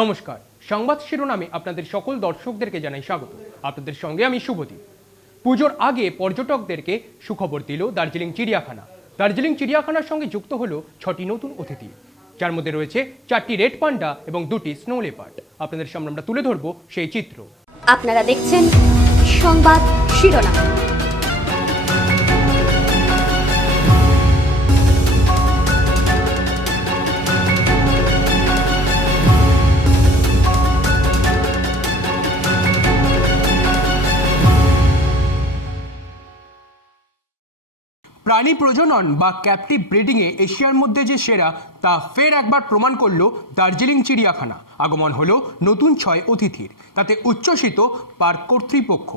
নমস্কার, সংবাদ শিরোনামে আপনাদের সকল দর্শকদেরকে জানাই স্বাগত। আপনাদের সঙ্গে আমি শুভদীপ। পুজোর আগে পর্যটকদেরকে সুখবর দিল দার্জিলিং চিড়িয়াখানা। দার্জিলিং চিড়িয়াখানার সঙ্গে যুক্ত হলো 6টি নতুন অতিথি, যার মধ্যে রয়েছে 4টি রেড পান্ডা এবং 2টি স্নো লেপার্ড। আপনাদের সামনে আমরা তুলে ধরবো সেই চিত্র। আপনারা দেখছেন সংবাদ শিরোনাম। প্রাণী প্রজনন বা ক্যাপটিভ ব্রিডিংয়ে এশিয়ার মধ্যে যে সেরা তা ফের একবার প্রমাণ করল দার্জিলিং চিড়িয়াখানা। আগমন হলো নতুন 6 অতিথির, তাতে উচ্ছ্বসিত পার্ক কর্তৃপক্ষ।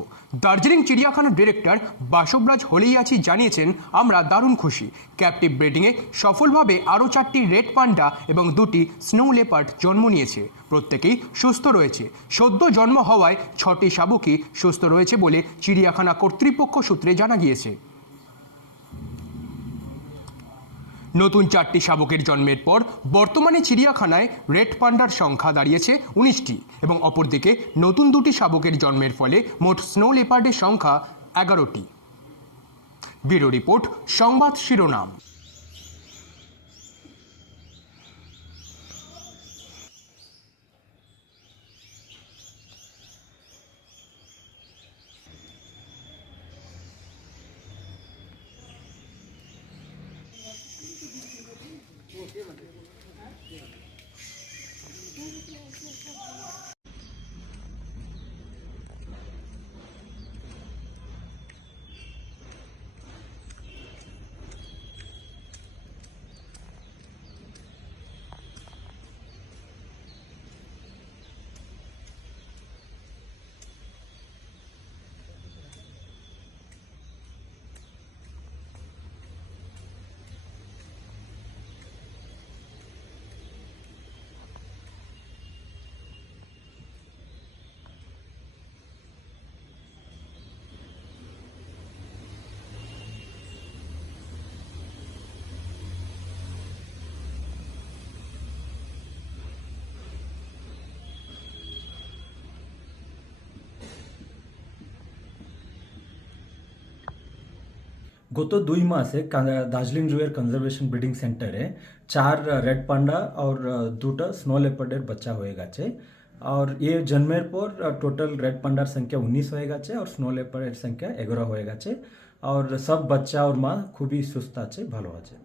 দার্জিলিং চিড়িয়াখানার ডিরেক্টর বাসবরাজ হলেইয়াছি জানিয়েছেন, আমরা দারুণ খুশি। ক্যাপটিভ ব্রিডিংয়ে সফলভাবে আরও 4টি রেড পান্ডা এবং 2টি স্নো লেপার্ড জন্ম নিয়েছে। প্রত্যেকেই সুস্থ রয়েছে। সদ্য জন্ম হওয়ায় 6টি শাবকই সুস্থ রয়েছে বলে চিড়িয়াখানা কর্তৃপক্ষ সূত্রে জানা গিয়েছে। নতুন 4টি শাবকের জন্মের পর বর্তমানে চিড়িয়াখানায় রেড পান্ডার সংখ্যা দাঁড়িয়েছে 19টি এবং অপরদিকে নতুন 2টি শাবকের জন্মের ফলে মোট স্নো লেপার্ডের সংখ্যা 11টি। ব্যুরো রিপোর্ট, সংবাদ শিরোনাম। গত 2 মাসে দার্জিলিং জুয়ের কনজারভেশন ব্রিডিং সেন্টারে 4 রেড পান্ডা और 2টা স্নো লেপার্ডের বাচ্চা হয়ে গেছে। আর এর জন্মের পর টোটাল রেড পান্ডার সংখ্যা 19 হয়ে গেছে আর স্নো লেপার্ডের সংখ্যা 11 হয়ে গেছে। আর সব বাচ্চা আর মা খুবই সুস্থ আছে, ভালো আছে।